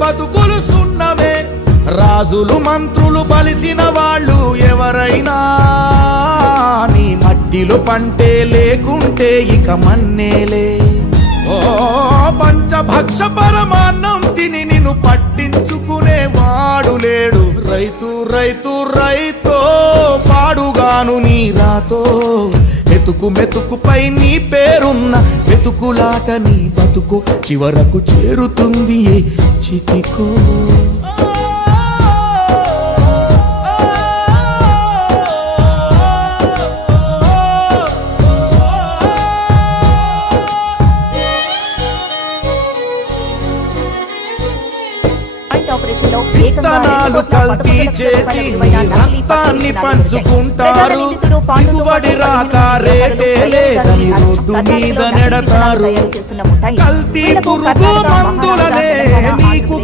బతుకులు సున్నమే. రాజులు మంత్రులు బలిసిన వాళ్ళు ఎవరైనా నీ మట్టిలో పంటే లేకుంటే ఇక మన్నేలే. ఓ పంచభక్ష పరమాన్నం తిని నిన్ను పట్టించుకునే వాడు లేడు. రైతు రైతు రైతో పాడుగాను నీ రాతో. మెతుకు మెతుకుపై నీ పేరున్న మెతుకులాట నీ బతుకు చివరకు చేరుతుంది ఏ చితికో. విత్తనాలు కల్తీ చేసి నీ రక్తాన్ని పంచుకుంటారు. దిగుబడి రాక రేటే లేదని రోడ్డు మీద నెడతారు. కల్తీ పురుగు మందులనే నీకు